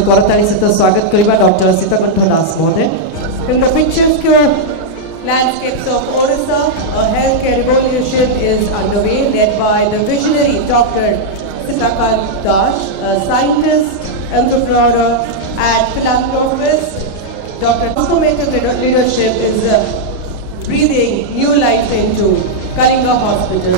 So करताली से तो स्वागत करिबा डॉक्टर सीताकंठ दास महोदय. In the picturesque landscapes of Orissa, a healthcare revolution is underway, led by the visionary Dr. Sitakant Das, a scientist, entrepreneur, and philanthropist. Dr. Transformative leadership is breathing new life into Kalinga Hospital,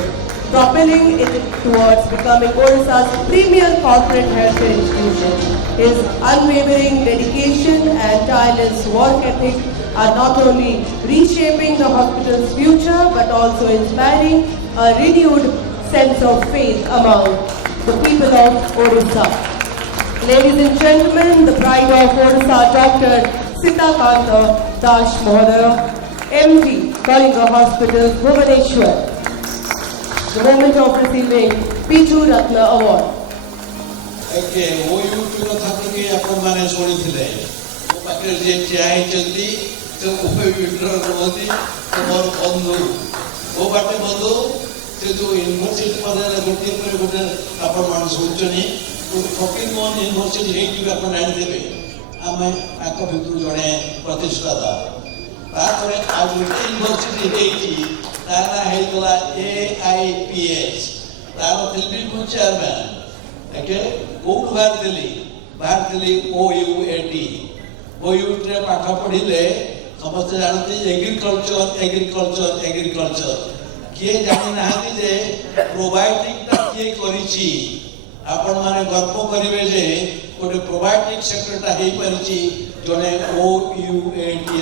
propelling it towards becoming Orissa's premier corporate healthcare institution. His unwavering dedication and tireless work ethic are not only reshaping the hospital's future but also inspiring a renewed sense of faith among the people of Orissa. Ladies and gentlemen, the pride of Orissa, Dr. Sitakanta Das Mohodaya, MD, Kalinga Hospital, Bhubaneswar. The moment of receiving Pichu Ratna Award. Okay, वो YouTube का था कि अपन माने सोनी थी वो पाकर जे चाहे चलती तो वो यूट्यूब को बोलती तो मोर बंधु वो बाटे बंधु तो जो यूनिवर्सिटी पढ़ने लगे गुटे अपन मान सोचनी तो फकीर मोहन यूनिवर्सिटी है कि अपन आने देवे हमें आका भितु जड़े प्रतिष्ठा था ताकरे आज यूनिवर्सिटी है कि तारा है तो AIPS तारा दिल्ली को चेयरमैन ओके कोड भारतली OUT रे पाठ पढ़िले समस्त जानते एग्रीकल्चर किए जानि नाहती जे प्रोबायोटिक ता किए करिछि आपण माने गर्व करिवे जे कोटे प्रोबायोटिक सेक्टर ता हेई परिछि जने OUT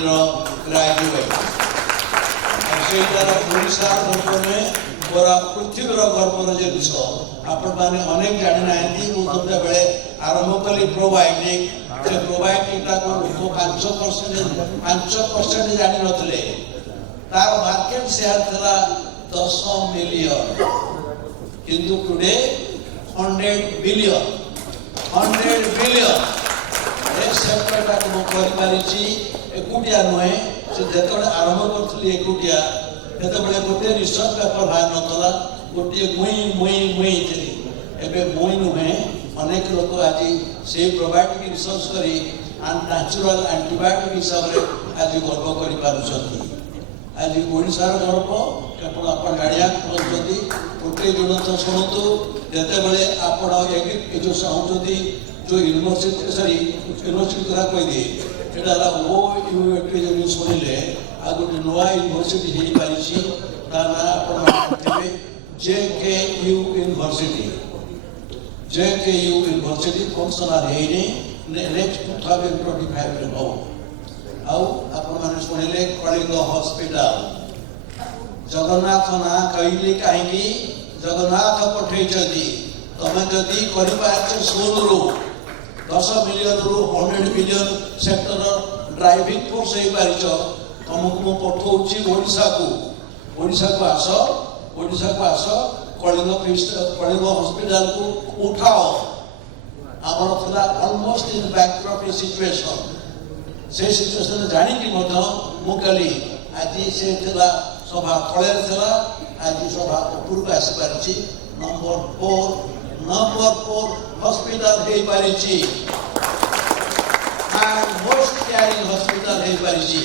रो ग्रेजुएट सेटार ओडिशा लोकने पूरा पृथ्वी रो गर्व रो जे विषय आपण माने अनेक जानि नाहती मु तबे बेले आरंभ कली प्रोबायोटिक जे प्रोबायोटिक ता को 5% जानि नथले तार मार्केट शेयर थला 10 मिलियन किंतु टुडे 100 बिलियन ए सेक्टर ता को करि पारिछि एकुटिया नहे से जेतले आरंभ करथली एकुटिया हेते बेले गोटे रिसर्च पेपर बाहर नथला गोटे मुई थी एबे मुई नुहे अनेक लोक आज से प्रोबायोटिक रिसर्च करी नेचुरल एंटीबायोटिक हिसाब रे आज गर्व करि पारुछथि आज ओडिसार गर्व केवल अपन गाड़िया कहते गोटे जन तो शुणु जिते बड़े आपण जो चाहते जो यूनिवर्सिटी कह दिए यहाँ OUT जो शुणिले आ गोटे नुआ यूनिवर्सिटी हो पारी ता ना आप JKU यूनिवर्सिटी फंक्शनल है नेक्स्ट 2025 रे हो आउ आपण माने सुनिले कलिंग हॉस्पिटल जगन्नाथ ना कहली कहीं जगन्नाथ पठे तमें जदि कर 10 मिलियन रु 100 मिलियन सेक्टर ड्राइविंग फोर्स हो पार तुमको मुझे पठाऊँगी ओडिशा को आस कलिंग हॉस्पिटल को उठाओ आमर था ऑलमोस्ट इन बैंक्रप्सी सिचुएशन से सिचुएशन जानिकी मुझे आज से सभा तले आज सभा उपरक आसी पारी नंबर 4 हॉस्पिटल हो पारी मोस्ट केयरिंग हॉस्पिटल हो पारी